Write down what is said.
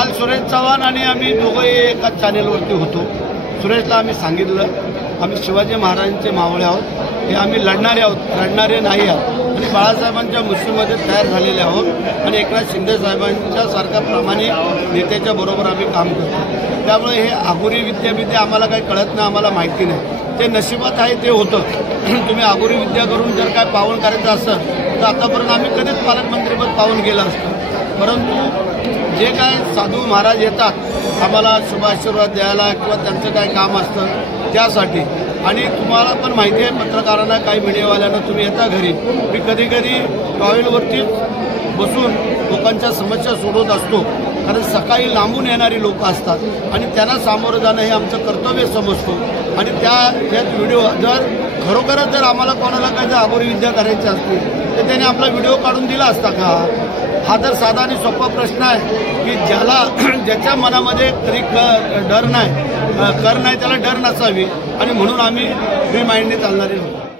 काल सुरेश चव्हाण आणि आम्ही दोघंही एकाच चॅनेलवरती होतो। सुरेशला आम्ही सांगितलं आम्ही शिवाजी महाराजांचे मावळे आहोत, हे आम्ही लढणारे आहोत, लढणारे नाही आहोत आणि बाळासाहेबांच्या मुस्लिममध्ये तयार झालेले आहोत आणि एकनाथ शिंदे साहेबांच्या सारख्या प्रामाणिक नेत्याच्या बरोबर आम्ही काम करतो। त्यामुळे हे आगोरी विद्यापीठ आम्हाला काही कळत नाही, आम्हाला माहिती नाही, ते नशिबात आहे ते होतं। तुम्ही आगोरी विद्या करून जर काय पावन करायचं असेल तर आतापर्यंत आम्ही कधीच पालकमंत्रीपद पावन केलं असतं, परंतु जे काय साधू महाराज येतात आम्हाला शुभाशीर्वाद द्यायला किंवा त्यांचं काय काम असतं त्यासाठी। आणि तुम्हाला पण माहिती आहे पत्रकारांना, काही मीडियावाल्यांना, तुम्ही येता घरी, मी कधी कधी टॉयलवरती बसून लोकांच्या समस्या सोडवत असतो, कारण सकाळी लांबून येणारी लोक असतात आणि त्यांना सामोरं जाणं हे आमचं कर्तव्य समजतो। आणि त्यात व्हिडिओ जर खरोखरच जर आम्हाला कोणाला काही जर आगोरी विद्या करायची असतील तर त्याने आपला व्हिडिओ काढून दिला असता का? हा तर साधा आणि सोपा प्रश्न आहे की ज्याच्या मनामध्ये तरी डर नाही, कर नाही, त्याला डर नसावी आणि म्हणून आम्ही फ्री माइंडने चालणारे होतो।